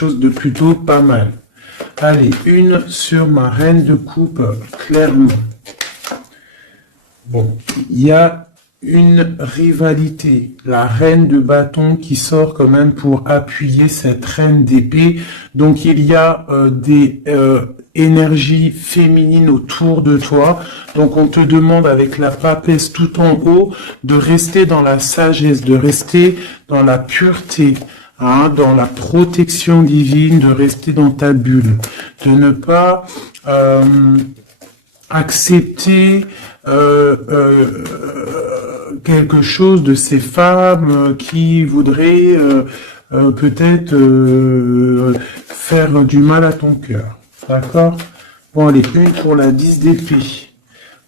chose de plutôt pas mal. Allez, une sur ma reine de coupe, clairement. Bon, il y a une rivalité, la reine de bâton qui sort quand même pour appuyer cette reine d'épée. Donc il y a des énergies féminines autour de toi. Donc on te demande avec la papesse tout en haut de rester dans la sagesse, de rester dans la pureté, hein, dans la protection divine, de rester dans ta bulle, de ne pas accepter quelque chose de ces femmes qui voudraient peut-être faire du mal à ton cœur. D'accord? Bon, allez, une pour la 10 d'épée.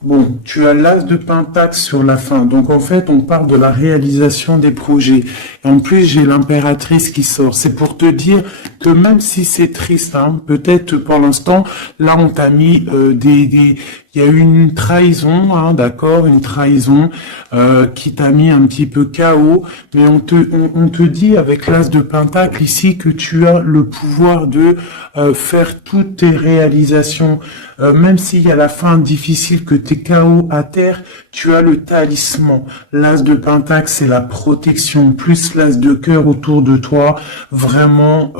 Bon, tu as l'as de pentacle sur la fin. Donc, en fait, on parle de la réalisation des projets. Et en plus, j'ai l'impératrice qui sort. C'est pour te dire que même si c'est triste, hein, peut-être pour l'instant, là, on t'a mis il y a eu une trahison, hein, d'accord, une trahison qui t'a mis un petit peu KO, mais on te dit avec l'as de pentacle ici que tu as le pouvoir de faire toutes tes réalisations, même s'il y a la fin difficile que t'es KO à terre, tu as le talisman. L'as de pentacle, c'est la protection, plus l'as de cœur autour de toi, vraiment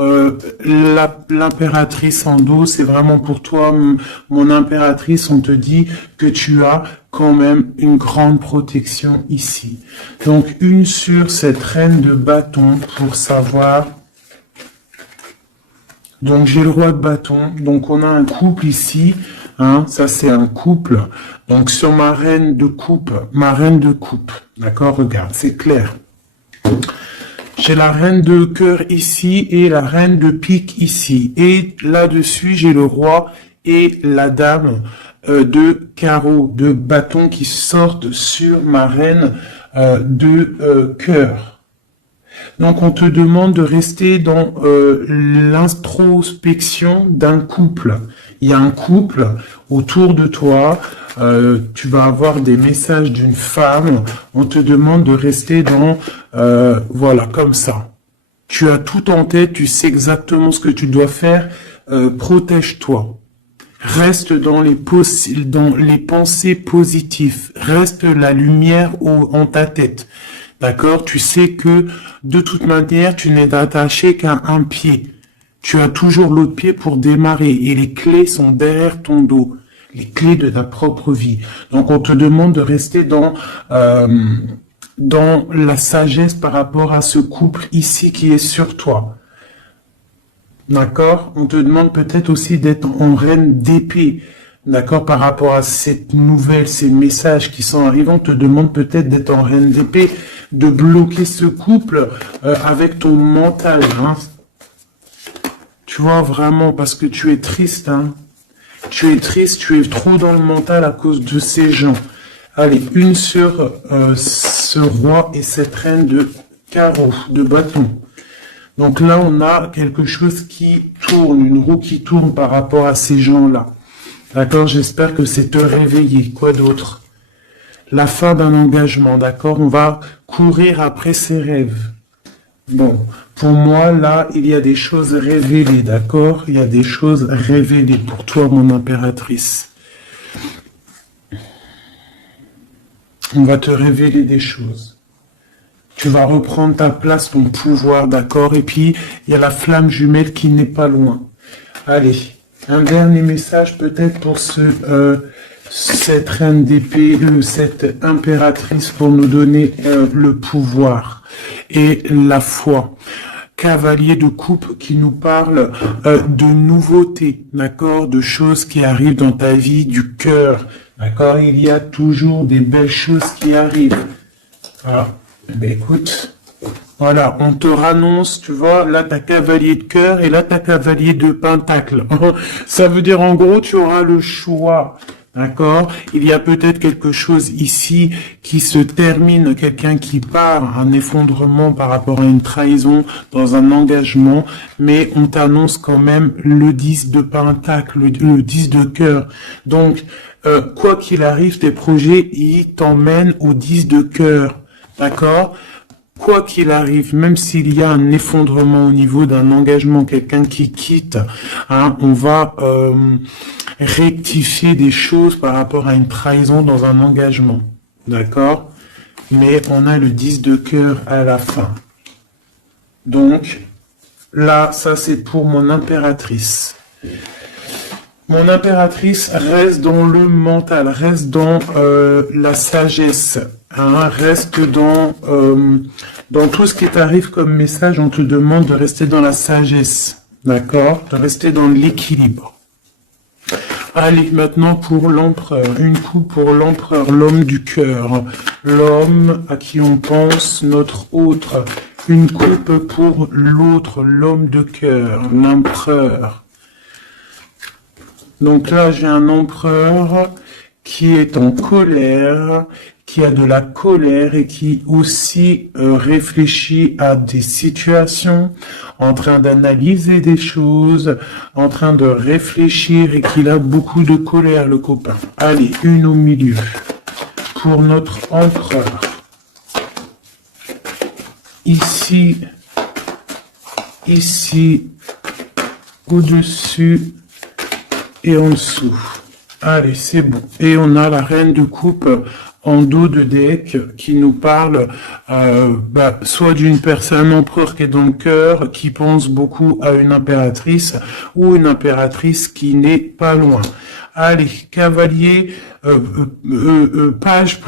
l'impératrice en dos, c'est vraiment pour toi, mon impératrice, on te dit que tu as quand même une grande protection ici. Donc, une sur cette reine de bâton pour savoir. Donc, j'ai le roi de bâton. Donc, on a un couple ici. Hein, ça, c'est un couple. Donc, sur ma reine de coupe. D'accord, regarde, c'est clair. J'ai la reine de cœur ici et la reine de pique ici. Et là-dessus, j'ai le roi et la dame de carreau, de bâton qui sortent sur ma reine de cœur. Donc, on te demande de rester dans l'introspection d'un couple. Il y a un couple autour de toi. Tu vas avoir des messages d'une femme. On te demande de rester dans, voilà, comme ça. Tu as tout en tête. Tu sais exactement ce que tu dois faire. Protège-toi. Reste dans les pensées positives. Reste la lumière en ta tête. D'accord? Tu sais que, de toute manière, tu n'es attaché qu'à un pied. Tu as toujours l'autre pied pour démarrer. Et les clés sont derrière ton dos. Les clés de ta propre vie. Donc, on te demande de rester dans la sagesse par rapport à ce couple ici qui est sur toi. D'accord? On te demande peut-être aussi d'être en reine d'épée. D'accord? Par rapport à cette nouvelle, ces messages qui sont arrivés, on te demande peut-être d'être en reine d'épée, de bloquer ce couple avec ton mental. Hein? Tu vois, vraiment, parce que tu es triste. Hein? Tu es triste, tu es trop dans le mental à cause de ces gens. Allez, une sur ce roi et cette reine de carreau, de bâton. Donc là, on a quelque chose qui tourne, une roue qui tourne par rapport à ces gens-là. D'accord? J'espère que c'est te réveiller. Quoi d'autre? La fin d'un engagement, d'accord? On va courir après ses rêves. Bon, pour moi, là, il y a des choses révélées, d'accord? Il y a des choses révélées pour toi, mon impératrice. On va te révéler des choses. Tu vas reprendre ta place, ton pouvoir, d'accord? Et puis, il y a la flamme jumelle qui n'est pas loin. Allez, un dernier message peut-être pour cette reine d'épée, cette impératrice pour nous donner le pouvoir et la foi. Cavalier de coupe qui nous parle de nouveautés, d'accord? De choses qui arrivent dans ta vie, du cœur, d'accord? Il y a toujours des belles choses qui arrivent. Voilà. Ben écoute, voilà, on te rannonce, tu vois, là t'as cavalier de cœur et là t'as cavalier de pentacle. Ça veut dire en gros tu auras le choix, d'accord? Il y a peut-être quelque chose ici qui se termine, quelqu'un qui part, un effondrement par rapport à une trahison dans un engagement, mais on t'annonce quand même le 10 de pentacle, le 10 de cœur. Donc, quoi qu'il arrive, tes projets, ils t'emmènent au 10 de cœur. D'accord? quoi qu'il arrive, même s'il y a un effondrement au niveau d'un engagement, quelqu'un qui quitte, hein, on va rectifier des choses par rapport à une trahison dans un engagement. D'accord? Mais on a le 10 de cœur à la fin. Donc, là, ça c'est pour mon impératrice. Mon impératrice reste dans le mental, reste dans la sagesse, hein, reste dans tout ce qui t'arrive comme message, on te demande de rester dans la sagesse, d'accord? De rester dans l'équilibre. Allez, maintenant pour l'empereur, une coupe pour l'empereur, l'homme du cœur, l'homme à qui on pense, notre autre, une coupe pour l'autre, l'homme de cœur, l'empereur. Donc là, j'ai un empereur qui est en colère, qui a de la colère et qui aussi réfléchit à des situations, en train d'analyser des choses, en train de réfléchir et qu'il a beaucoup de colère, le copain. Allez, une au milieu pour notre empereur. Ici, au-dessus et en dessous. Allez, c'est bon. Et on a la reine de coupe en dos de deck qui nous parle soit d'une personne, un empereur qui est dans le cœur, qui pense beaucoup à une impératrice, ou une impératrice qui n'est pas loin. Allez, cavalier, page,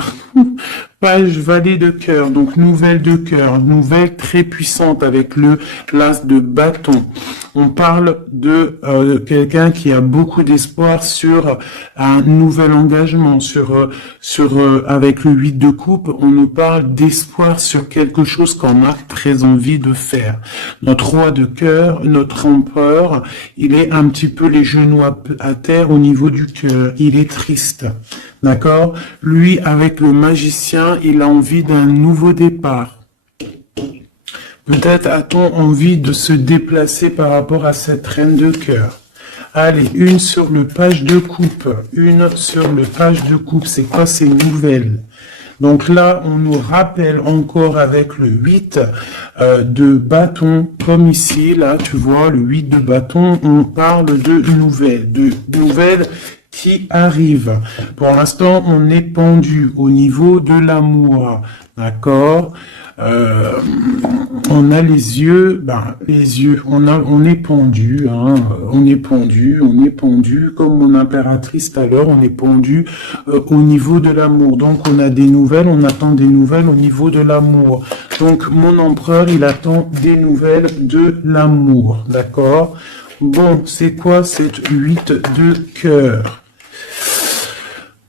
page valet de cœur, donc nouvelle de cœur, nouvelle très puissante avec le l'as de bâton. On parle de quelqu'un qui a beaucoup d'espoir sur un nouvel engagement, avec le 8 de coupe, on nous parle d'espoir sur quelque chose qu'on a très envie de faire. Notre roi de cœur, notre empereur, il est un petit peu les genoux à terre au niveau du cœur, il est triste. D'accord? Lui, avec le magicien, il a envie d'un nouveau départ. Peut-être a-t-on envie de se déplacer par rapport à cette reine de cœur. Allez, une sur le page de coupe. Une sur le page de coupe. C'est quoi ces nouvelles? Donc là, on nous rappelle encore avec le 8 de bâton, comme ici, là, tu vois, le 8 de bâton, on parle de nouvelles qui arrivent. Pour l'instant, on est pendu au niveau de l'amour, d'accord? On a les yeux, on est pendu, hein, on est pendu, comme mon impératrice tout à l'heure, on est pendu au niveau de l'amour. Donc on a des nouvelles, on attend des nouvelles au niveau de l'amour. Donc mon empereur, il attend des nouvelles de l'amour, d'accord? Bon, c'est quoi cette 8 de cœur?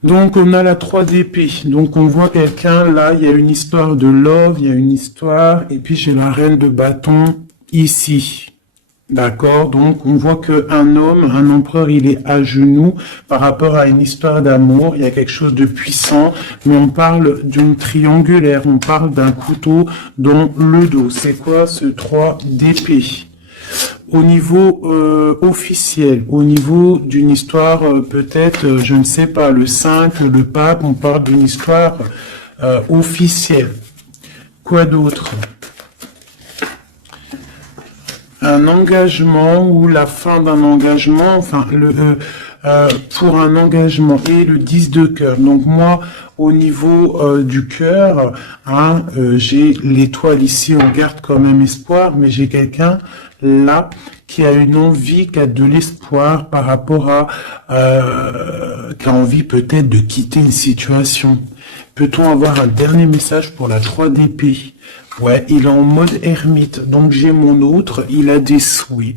Donc, on a la 3 d'épée. Donc, on voit quelqu'un, là, il y a une histoire de love, il y a une histoire, et puis j'ai la reine de bâton ici. D'accord? Donc, on voit qu'un homme, un empereur, il est à genoux par rapport à une histoire d'amour. Il y a quelque chose de puissant, mais on parle d'une triangulaire, on parle d'un couteau dans le dos. C'est quoi ce 3 d'épée? Au niveau officiel, au niveau d'une histoire, peut-être, je ne sais pas, le 5, le pape, on parle d'une histoire officielle. Quoi d'autre? Un engagement ou la fin d'un engagement, enfin, pour un engagement et le 10 de cœur. Donc moi, au niveau du cœur, hein, j'ai l'étoile ici, on garde quand même espoir, mais j'ai quelqu'un là qui a une envie, qui a de l'espoir par rapport à qui a envie peut-être de quitter une situation. Peut-on avoir un dernier message pour la 3 d'épée? Ouais, il est en mode ermite, donc j'ai mon autre, il a des souhaits.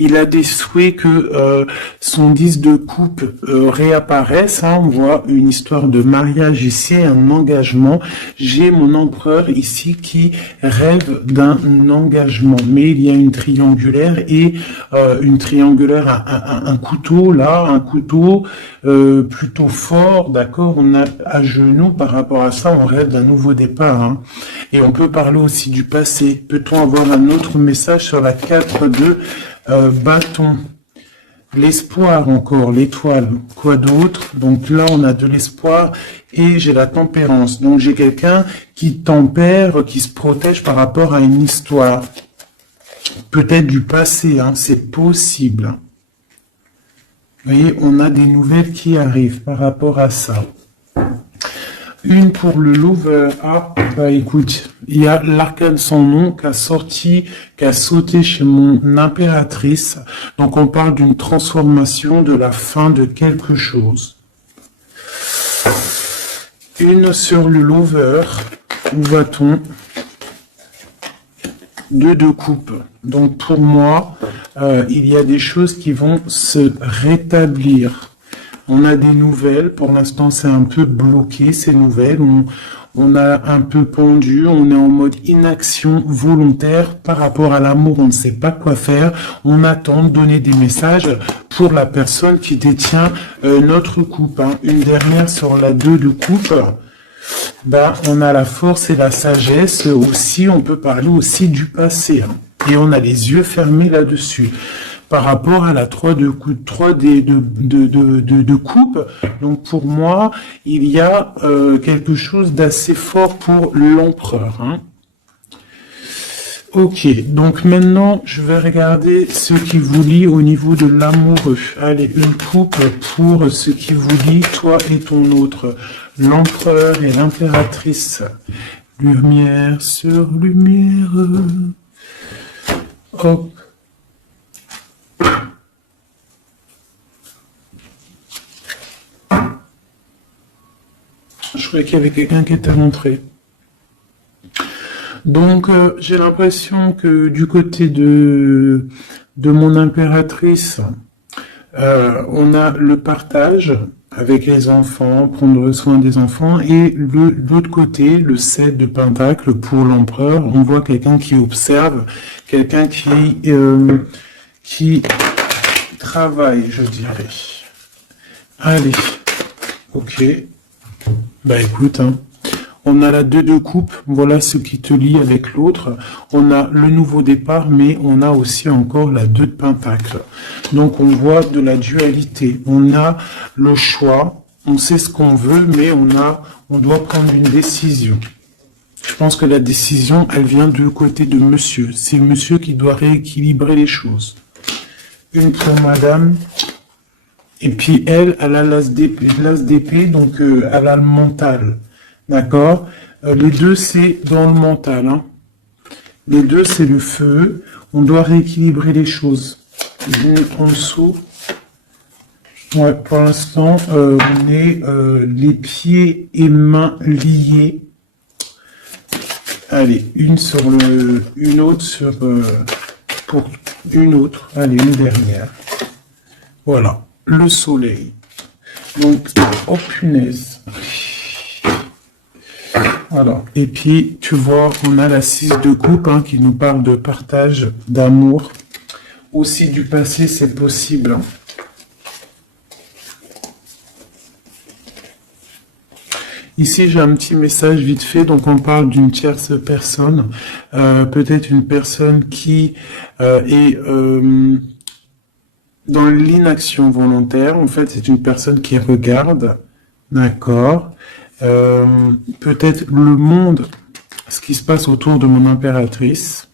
Il a des souhaits que son 10 de coupe réapparaisse, hein, on voit une histoire de mariage ici, un engagement. J'ai mon empereur ici qui rêve d'un engagement, mais il y a une triangulaire et un couteau là, un couteau plutôt fort, d'accord, on a à genoux par rapport à ça, on rêve d'un nouveau départ, hein. Et on peut parler aussi du passé. Peut-on avoir un autre message sur la 4 de bâton? l'espoir encore, l'étoile, quoi d'autre? Donc là, on a de l'espoir et j'ai la tempérance. Donc j'ai quelqu'un qui tempère, qui se protège par rapport à une histoire. Peut-être du passé, hein, c'est possible. Vous voyez, on a des nouvelles qui arrivent par rapport à ça. Une pour le lover. Ah, bah écoute, il y a l'arcane sans nom qui a sorti, qui a sauté chez mon impératrice. Donc on parle d'une transformation, de la fin de quelque chose. Une sur le lover. Où va-t-on? 2 de coupe. Donc pour moi, il y a des choses qui vont se rétablir. On a des nouvelles, pour l'instant c'est un peu bloqué ces nouvelles, on a un peu pendu, on est en mode inaction volontaire par rapport à l'amour, on ne sait pas quoi faire, on attend de donner des messages pour la personne qui détient notre coupe. Hein. Une dernière sur la 2 de coupe, bah, on a la force et la sagesse aussi, on peut parler aussi du passé, hein. Et on a les yeux fermés là-dessus. Par rapport à la 3 de coupe, 3 de coupe. Donc pour moi, il y a quelque chose d'assez fort pour l'empereur. Hein. Ok, donc maintenant, je vais regarder ce qui vous lie au niveau de l'amoureux. Allez, une coupe pour ce qui vous lie, toi et ton autre. L'empereur et l'impératrice. Lumière sur lumière. Hop. Je croyais qu'il y avait quelqu'un qui était rentré. Donc, j'ai l'impression que du côté de mon impératrice, on a le partage avec les enfants, prendre soin des enfants, et l'autre côté, le 7 de pentacle pour l'empereur, on voit quelqu'un qui observe, quelqu'un qui travaille, je dirais. Allez, ok. Bah écoute, hein. On a la 2 de coupe, voilà ce qui te lie avec l'autre. On a le nouveau départ, mais on a aussi encore la 2 de pentacle. Donc on voit de la dualité. On a le choix, on sait ce qu'on veut, mais on doit prendre une décision. Je pense que la décision, elle vient du côté de monsieur. C'est monsieur qui doit rééquilibrer les choses. Une pour madame. Et puis elle a l'as d'épée, donc elle a le mental. D'accord? Les deux, c'est dans le mental. Hein. Les deux, c'est le feu. On doit rééquilibrer les choses. En dessous. Ouais, pour l'instant, on est les pieds et mains liés. Allez, une autre sur pour une autre. Allez, une dernière. Voilà, le soleil. Donc, oh punaise. Voilà. Et puis, tu vois, on a la 6 de coupe hein, qui nous parle de partage, d'amour. Aussi du passé, c'est possible. Hein. Ici, j'ai un petit message vite fait. Donc, on parle d'une tierce personne. Peut-être une personne qui est dans l'inaction volontaire. En fait, c'est une personne qui regarde. D'accord. Peut-être le monde, ce qui se passe autour de mon impératrice.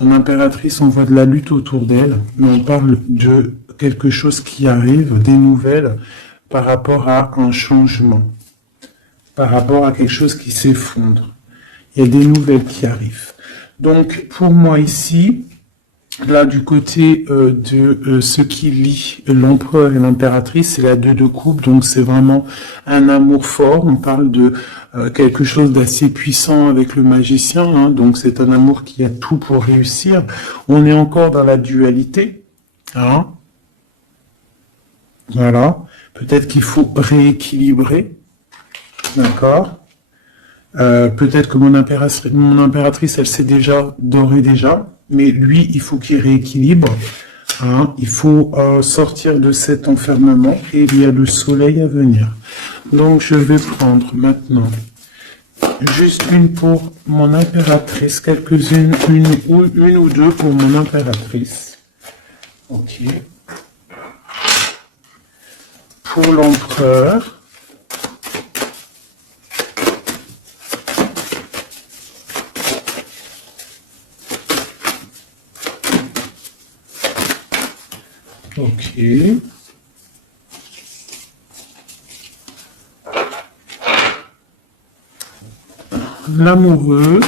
Mon impératrice, on voit de la lutte autour d'elle, mais on parle de quelque chose qui arrive, des nouvelles par rapport à un changement, par rapport à quelque chose qui s'effondre. Il y a des nouvelles qui arrivent. Donc, pour moi ici, là, du côté de ce qui lie l'empereur et l'impératrice, c'est la 2 de coupe, donc c'est vraiment un amour fort. On parle de quelque chose d'assez puissant avec le magicien, hein, donc c'est un amour qui a tout pour réussir. On est encore dans la dualité, hein. Voilà. Peut-être qu'il faut rééquilibrer, d'accord. Peut-être que mon impératrice, elle sait déjà, d'ores et déjà, mais lui, il faut qu'il rééquilibre. Hein, il faut sortir de cet enfermement et il y a le soleil à venir. Donc, je vais prendre maintenant juste une pour mon impératrice, quelques-unes, une ou deux pour mon impératrice. Ok. pour l'empereur. Ok. L'amoureux.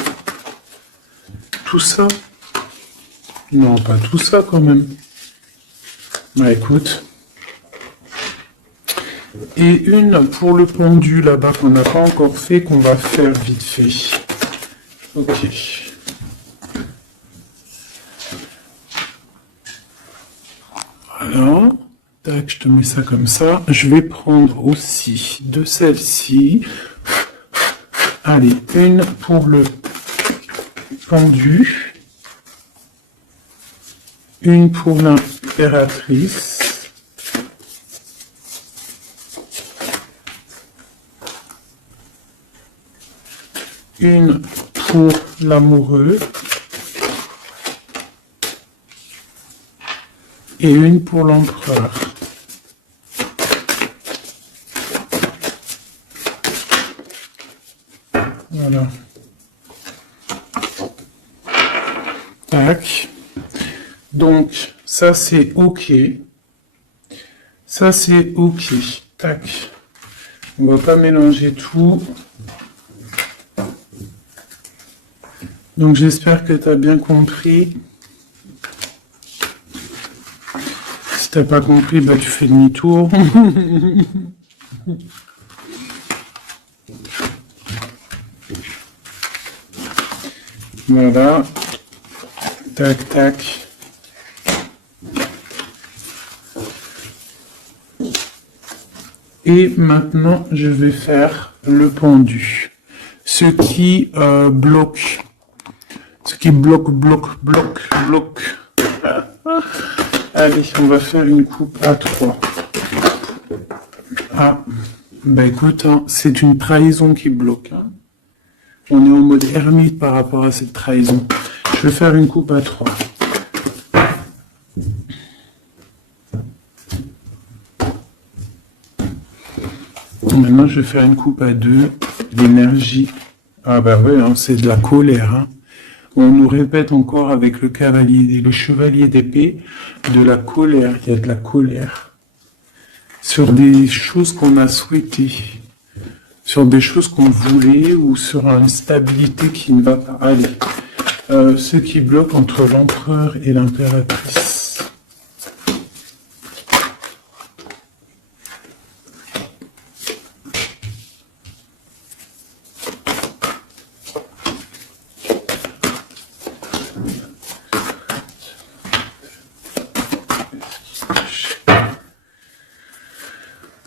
Tout ça. Non, pas tout ça quand même. Bah écoute. Et une pour le pendu là-bas qu'on n'a pas encore fait, qu'on va faire vite fait. Ok. Voilà. Tac, je te mets ça comme ça. Je vais prendre aussi de celle-ci. Allez, une pour le pendu. Une pour l'impératrice. Une pour l'amoureux. Et une pour l'empereur. Voilà. Tac. Donc, ça c'est OK. Ça c'est OK. Tac. On va pas mélanger tout. Donc, j'espère que tu as bien compris. Si t'as pas compris, bah tu fais demi-tour. Voilà. Tac, tac. Et maintenant, je vais faire le pendu. Ce qui bloque. Ce qui bloque. Allez, on va faire une coupe à 3. Ah, bah écoute, hein, c'est une trahison qui bloque. Hein. On est en mode ermite par rapport à cette trahison. Je vais faire une coupe à 3. Maintenant, je vais faire une coupe à 2. L'énergie. Ah bah oui, hein, c'est de la colère. Hein. On nous répète encore avec le cavalier et le chevalier d'épée de la colère. Il y a de la colère sur des choses qu'on a souhaitées, sur des choses qu'on voulait ou sur une stabilité qui ne va pas. Allez, ce qui bloque entre l'empereur et l'impératrice.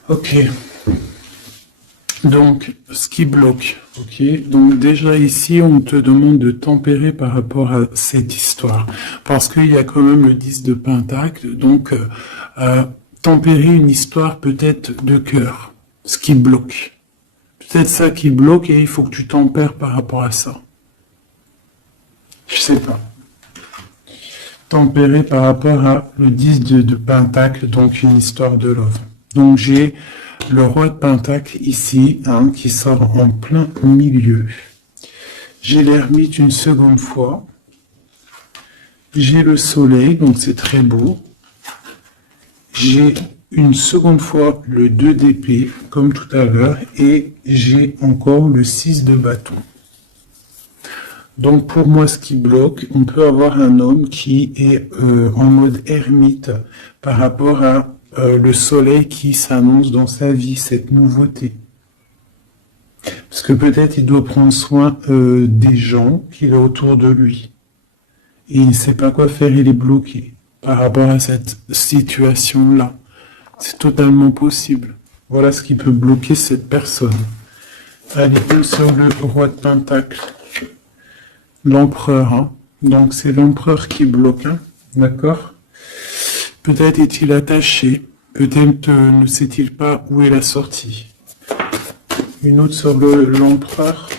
Ok. Donc, ce qui bloque. Ok. Donc déjà ici, on te demande de tempérer par rapport à cette histoire, parce qu'il y a quand même le 10 de pentacle. Donc, tempérer une histoire peut-être de cœur. Ce qui bloque. Peut-être ça qui bloque et il faut que tu tempères par rapport à ça. Je sais pas. Tempérer par rapport à le 10 de pentacle, donc une histoire de love. Donc j'ai le roi de pentacle ici, hein, qui sort en plein milieu. J'ai l'ermite une seconde fois. J'ai le soleil, donc c'est très beau. J'ai une seconde fois le 2 d'épée, comme tout à l'heure. Et j'ai encore le 6 de bâton. Donc pour moi, ce qui bloque, on peut avoir un homme qui est en mode ermite par rapport à le soleil qui s'annonce dans sa vie, cette nouveauté. Parce que peut-être il doit prendre soin des gens qu'il a autour de lui. Et il ne sait pas quoi faire, il est bloqué par rapport à cette situation-là. C'est totalement possible. Voilà ce qui peut bloquer cette personne. Allez, sur le roi de pentacle. L'empereur, hein. Donc c'est l'empereur qui bloque, hein. D'accord? Peut-être est-il attaché, peut-être ne sait-il pas où est la sortie. Une autre sur l'empereur,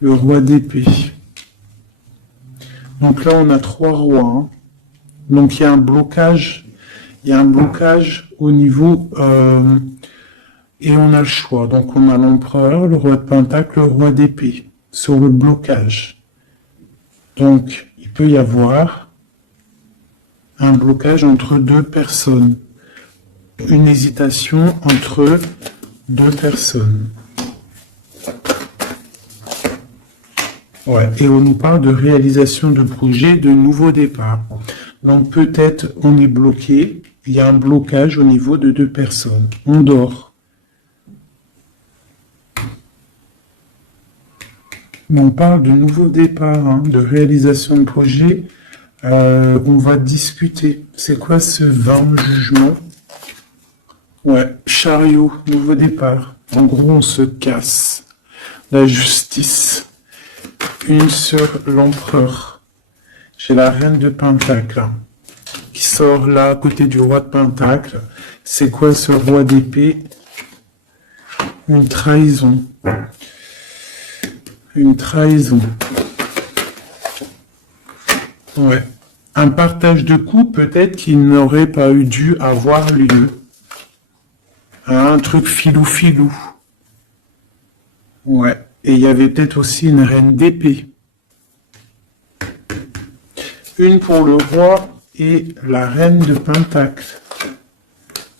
le roi d'épée. Donc là on a 3 rois, hein. Donc il y a un blocage il y a un blocage au niveau... et on a le choix. Donc on a l'empereur, le roi de pentacle, le roi d'épée sur le blocage. Donc il peut y avoir un blocage entre deux personnes. Une hésitation entre deux personnes. Ouais. Et on nous parle de réalisation de projet, de nouveau départ. Donc peut-être on est bloqué, il y a un blocage au niveau de deux personnes. On dort. Mais on parle de nouveau départ, hein, de réalisation de projet. On va discuter. C'est quoi ce 20 jugement? Ouais, chariot, nouveau départ. En gros, on se casse. La justice. Une sur l'empereur. J'ai la reine de Pentacle hein, qui sort là à côté du roi de Pentacle. C'est quoi ce roi d'épée? Une trahison. Une trahison. Ouais. Un partage de coups peut-être qui n'aurait pas eu dû avoir lieu. Un truc filou-filou. Ouais. Et il y avait peut-être aussi une reine d'épée. Une pour le roi et la reine de Pentacle.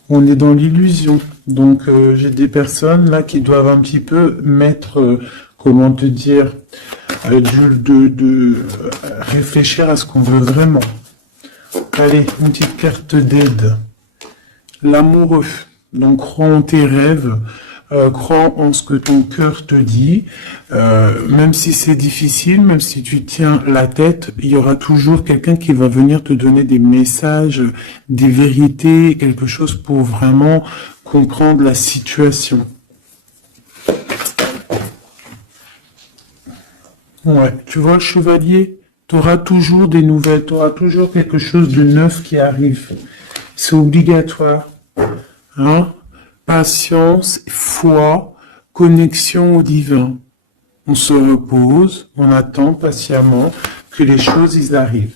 On est dans l'illusion. Donc j'ai des personnes là qui doivent un petit peu mettre, comment te dire, réfléchir à ce qu'on veut vraiment. Allez, une petite carte d'aide. L'amoureux. Donc crois en tes rêves. Crois en ce que ton cœur te dit, même si c'est difficile, même si tu tiens la tête, il y aura toujours quelqu'un qui va venir te donner des messages, des vérités, quelque chose pour vraiment comprendre la situation. Ouais, tu vois le chevalier, tu auras toujours des nouvelles, tu auras toujours quelque chose de neuf qui arrive. C'est obligatoire. Hein? Patience, foi, connexion au divin. On se repose, on attend patiemment que les choses y arrivent.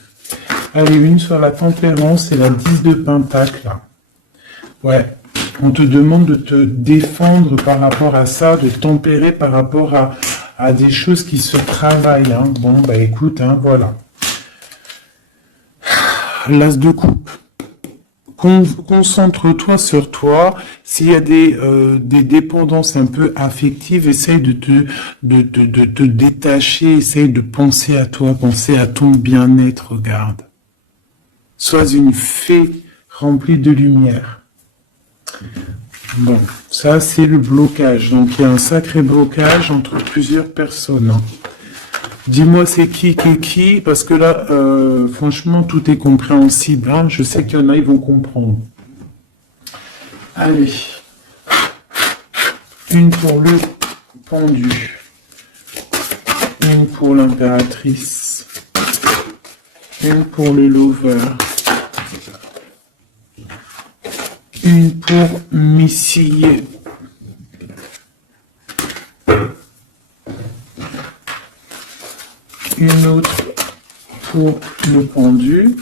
Allez, une sur la tempérance et la 10 de pentacle. Ouais, on te demande de te défendre par rapport à ça, de tempérer par rapport à des choses qui se travaillent. Hein. Bon, bah écoute, hein, voilà. L'as de coupe. Concentre-toi sur toi. S'il y a des dépendances un peu affectives, essaye de te détacher, essaye de penser à toi, penser à ton bien-être, regarde. Sois une fée remplie de lumière. Bon, ça c'est le blocage. Donc il y a un sacré blocage entre plusieurs personnes. Hein. Dis-moi c'est qui, parce que là, franchement, tout est compréhensible. Hein. Je sais qu'il y en a, ils vont comprendre. Allez. Une pour le pendu. Une pour l'impératrice. Une pour le lover. Une pour Missy. Une autre pour le pendu,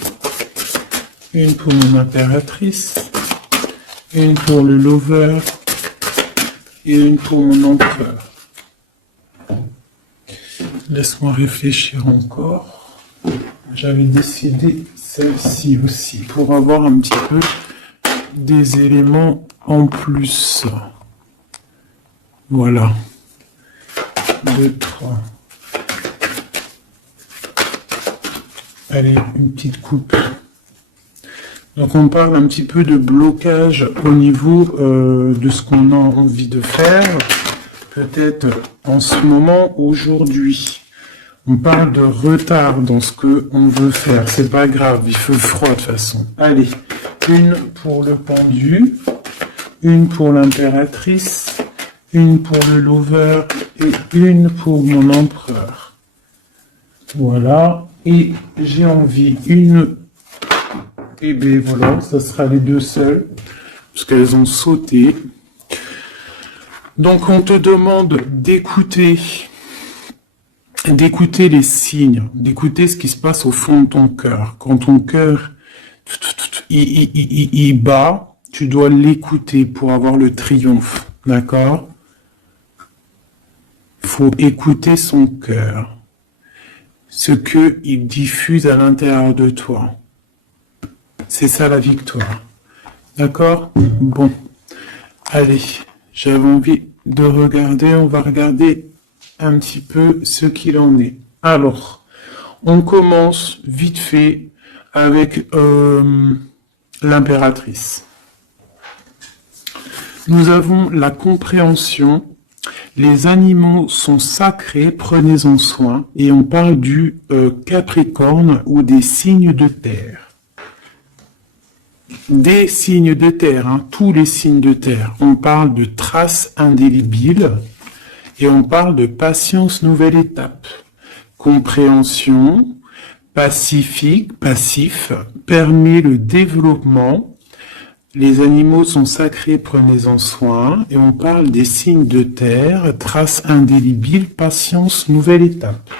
une pour mon impératrice, une pour le lover et une pour mon empereur. Laisse-moi réfléchir encore. J'avais décidé celle-ci aussi pour avoir un petit peu des éléments en plus. Voilà. 2, 3. Allez, une petite coupe. Donc on parle un petit peu de blocage au niveau de ce qu'on a envie de faire. Peut-être en ce moment, aujourd'hui. On parle de retard dans ce qu'on veut faire. C'est pas grave, il fait froid de toute façon. Allez, une pour le pendu, une pour l'impératrice, une pour le lover et une pour mon empereur. Voilà. Et j'ai envie une... Et bien voilà, ça sera les deux seules, parce qu'elles ont sauté. Donc on te demande d'écouter les signes, d'écouter ce qui se passe au fond de ton cœur. Quand ton cœur il bat, tu dois l'écouter pour avoir le triomphe, d'accord? Faut écouter son cœur, ce que il diffuse à l'intérieur de toi. C'est ça la victoire, d'accord? Bon, allez, j'avais envie de regarder, on va regarder un petit peu ce qu'il en est. Alors, on commence vite fait avec l'impératrice. Nous avons la compréhension. Les animaux sont sacrés, prenez-en soin. Et on parle du Capricorne ou des signes de terre. Des signes de terre, hein, tous les signes de terre. On parle de traces indélébiles et on parle de patience, nouvelle étape. Compréhension, passif, permet le développement. Les animaux sont sacrés, prenez-en soin. Et on parle des signes de terre, traces indélébiles, patience, nouvelle étape.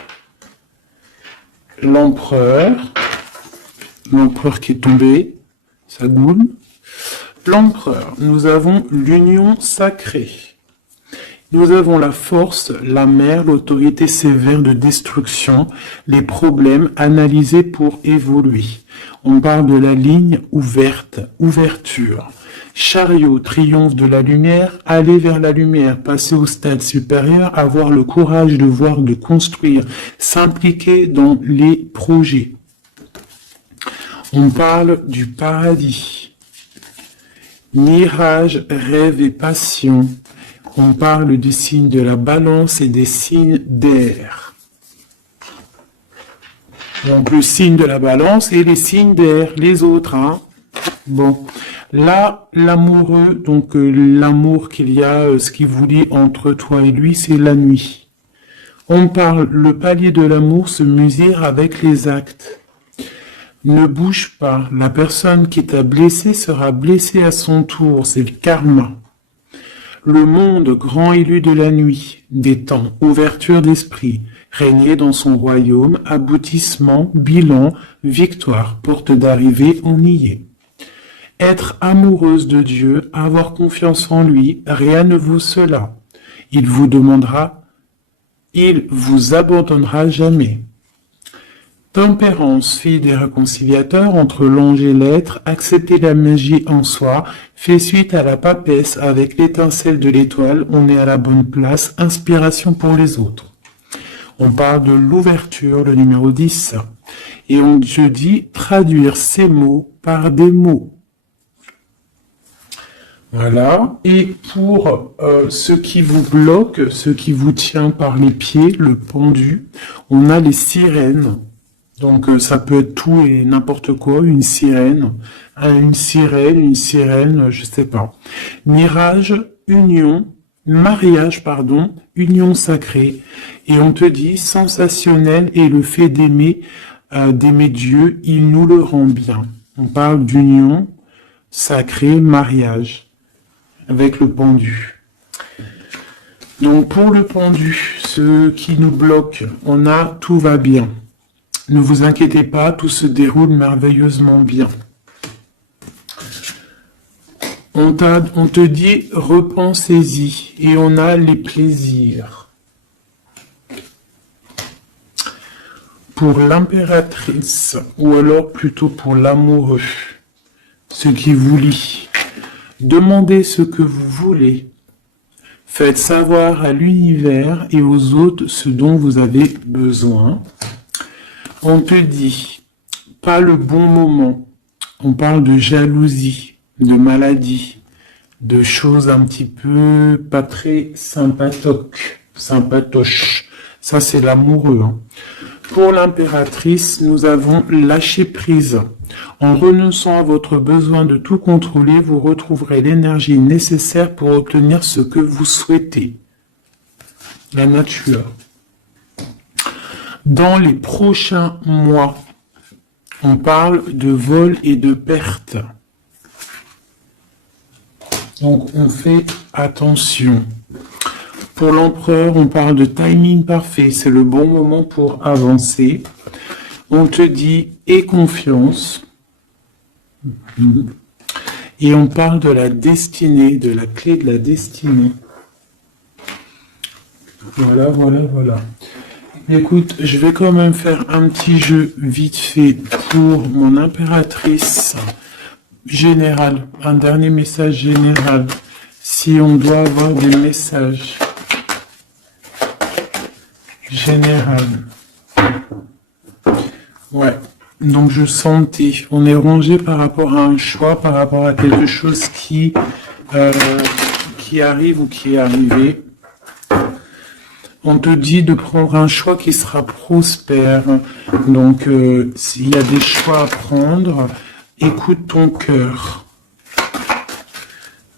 L'empereur qui est tombé, Sagoun. L'empereur, nous avons l'union sacrée. Nous avons la force, la mer, l'autorité sévère de destruction, les problèmes analysés pour évoluer. On parle de la ligne ouverte, ouverture. Chariot, triomphe de la lumière, aller vers la lumière, passer au stade supérieur, avoir le courage de voir, de construire, s'impliquer dans les projets. On parle du paradis. Mirage, rêve et passion. On parle du signe de la balance et des signes d'air. Donc le signe de la balance et les signes d'air, les autres. Hein. Bon, là, l'amoureux, donc l'amour qu'il y a, ce qui vous lie entre toi et lui, c'est la nuit. On parle, le palier de l'amour se mesure avec les actes. Ne bouge pas, la personne qui t'a blessé sera blessée à son tour, c'est le karma. Le monde grand élu de la nuit, des temps, ouverture d'esprit, régner dans son royaume, aboutissement, bilan, victoire, porte d'arrivée, on y est. Être amoureuse de Dieu, avoir confiance en lui, rien ne vaut cela. Il vous abandonnera jamais. Tempérance, fille des réconciliateurs entre l'ange et l'être, accepter la magie en soi, fait suite à la papesse avec l'étincelle de l'étoile, on est à la bonne place, inspiration pour les autres. On parle de l'ouverture, le numéro 10, et je dis traduire ces mots par des mots. Voilà, et pour ce qui vous bloque, ce qui vous tient par les pieds, le pendu, on a les sirènes. Donc ça peut être tout et n'importe quoi, une sirène, je sais pas. Mirage, mariage, union sacrée. Et on te dit, sensationnel et le fait d'aimer Dieu, il nous le rend bien. On parle d'union sacrée, mariage, avec le pendu. Donc pour le pendu, ce qui nous bloque, on a tout va bien. Ne vous inquiétez pas, tout se déroule merveilleusement bien. On te dit, repensez-y, et on a les plaisirs. Pour l'impératrice, ou alors plutôt pour l'amoureux, ce qui vous lie, demandez ce que vous voulez. Faites savoir à l'univers et aux autres ce dont vous avez besoin. On te dit, pas le bon moment. On parle de jalousie, de maladie, de choses un petit peu pas très sympatoches. Ça, c'est l'amoureux. Hein. Pour l'impératrice, nous avons lâché prise. En renonçant à votre besoin de tout contrôler, vous retrouverez l'énergie nécessaire pour obtenir ce que vous souhaitez. La nature. Dans les prochains mois, on parle de vol et de perte. Donc, on fait attention. Pour l'empereur, on parle de timing parfait. C'est le bon moment pour avancer. On te dit, aie confiance. Et on parle de la destinée, de la clé de la destinée. Voilà, voilà, voilà. Écoute, je vais quand même faire un petit jeu vite fait pour mon impératrice générale. Un dernier message général. Si on doit avoir des messages généraux. Ouais. Donc je sentais, on est rongé par rapport à un choix, par rapport à quelque chose qui arrive ou qui est arrivé. On te dit de prendre un choix qui sera prospère. Donc s'il y a des choix à prendre, écoute ton cœur.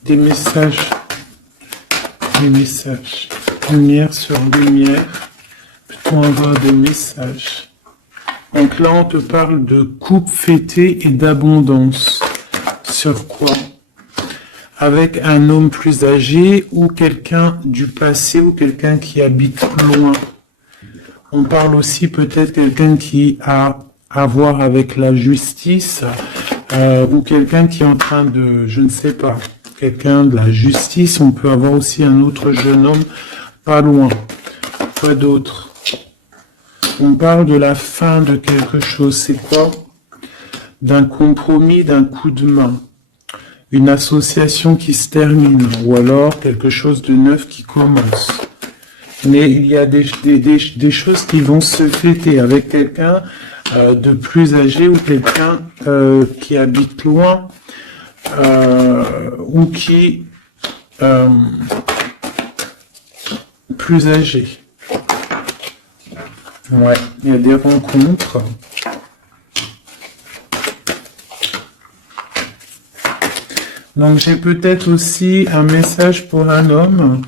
Des messages. Lumière sur lumière. Peut-on avoir des messages? Donc là, on te parle de coupe fêtée et d'abondance. Sur quoi? Avec un homme plus âgé ou quelqu'un du passé ou quelqu'un qui habite loin. On parle aussi peut-être quelqu'un qui a à voir avec la justice ou quelqu'un qui est en train de, je ne sais pas, quelqu'un de la justice. On peut avoir aussi un autre jeune homme pas loin. Quoi d'autre? On parle de la fin de quelque chose. C'est quoi? D'un compromis, d'un coup de main. Une association qui se termine. Ou alors quelque chose de neuf qui commence. Mais il y a des choses qui vont se fêter avec quelqu'un de plus âgé ou quelqu'un qui habite loin ou qui plus âgé. Ouais, il y a des rencontres. Donc j'ai peut-être aussi un message pour un homme.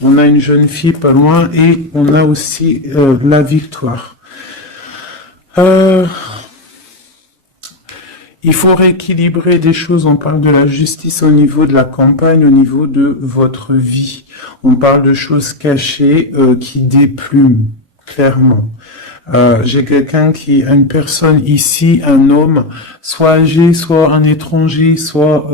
On a une jeune fille pas loin et on a aussi la victoire. Il faut rééquilibrer des choses. On parle de la justice au niveau de la campagne, au niveau de votre vie. On parle de choses cachées qui déplument. Clairement. J'ai quelqu'un qui a une personne ici, un homme, soit âgé, soit un étranger, soit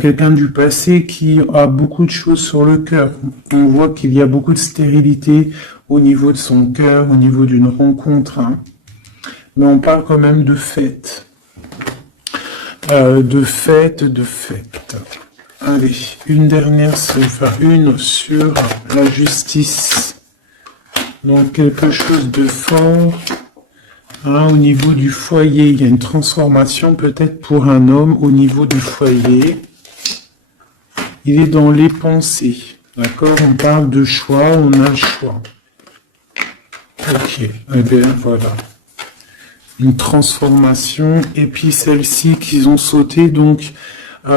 quelqu'un du passé qui a beaucoup de choses sur le cœur. On voit qu'il y a beaucoup de stérilité au niveau de son cœur, au niveau d'une rencontre. Hein. Mais on parle quand même de fête. De fête. Allez, une dernière, enfin une sur la justice. Donc quelque chose de fort hein, au niveau du foyer. Il y a une transformation peut-être pour un homme au niveau du foyer. Il est dans les pensées. D'accord? On parle de choix, on a un choix. Ok, eh bien voilà. Une transformation. Et puis celle-ci qu'ils ont sauté. Donc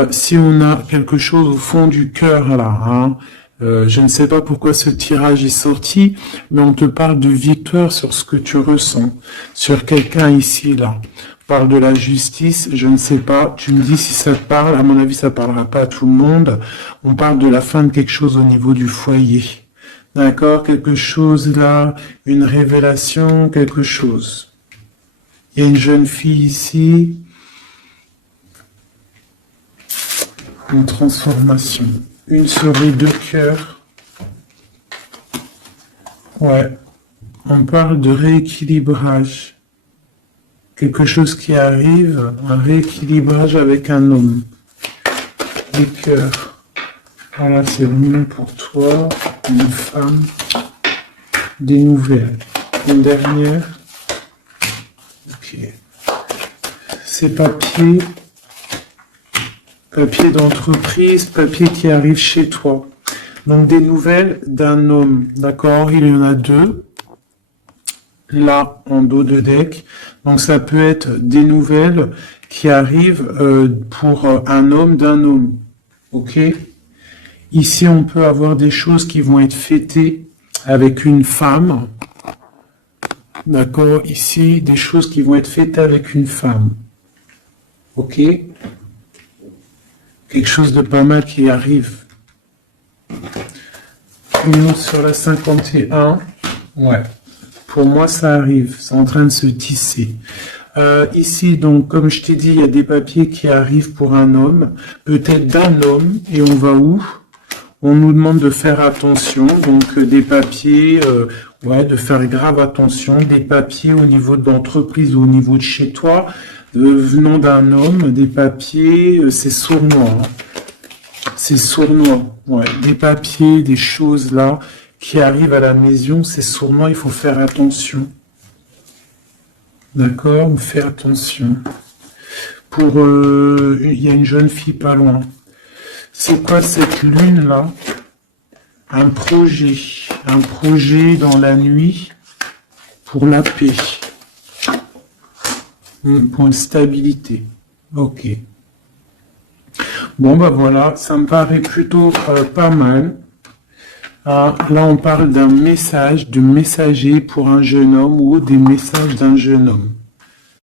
si on a quelque chose au fond du cœur là, hein, je ne sais pas pourquoi ce tirage est sorti, mais on te parle de victoire sur ce que tu ressens, sur quelqu'un ici, là. On parle de la justice, je ne sais pas, tu me dis si ça te parle, à mon avis ça parlera pas à tout le monde. On parle de la fin de quelque chose au niveau du foyer. D'accord? Quelque chose là, une révélation, quelque chose. Il y a une jeune fille ici. Une transformation. Une souris de cœur. Ouais. On parle de rééquilibrage. Quelque chose qui arrive, un rééquilibrage avec un homme. Les cœurs. Voilà, c'est vraiment pour toi, une femme. Des nouvelles. Une dernière. Ok. Ces papiers. Papier d'entreprise, papier qui arrive chez toi. Donc des nouvelles d'un homme, d'accord? Il y en a deux, là, en dos de deck. Donc ça peut être des nouvelles qui arrivent pour un homme d'un homme, ok? Ici, on peut avoir des choses qui vont être fêtées avec une femme, d'accord? Ici, des choses qui vont être fêtées avec une femme, ok? Quelque chose de pas mal qui arrive. Nous sur la 51. Ouais. Pour moi, ça arrive. C'est en train de se tisser. Ici, donc, comme je t'ai dit, il y a des papiers qui arrivent pour un homme, peut-être d'un homme, et on va où? On nous demande de faire attention, donc des papiers, ouais, de faire grave attention, des papiers au niveau de l'entreprise ou au niveau de chez toi, venant d'un homme, des papiers, c'est sournois, hein. C'est sournois, ouais, des papiers, des choses là qui arrivent à la maison, c'est sournois, il faut faire attention. D'accord, on fait attention. Il y a une jeune fille pas loin. C'est quoi cette lune là? Un projet dans la nuit pour la paix, pour une stabilité. Ok. Bon bah voilà, ça me paraît plutôt pas mal. Ah, là on parle d'un message, de messager pour un jeune homme ou des messages d'un jeune homme.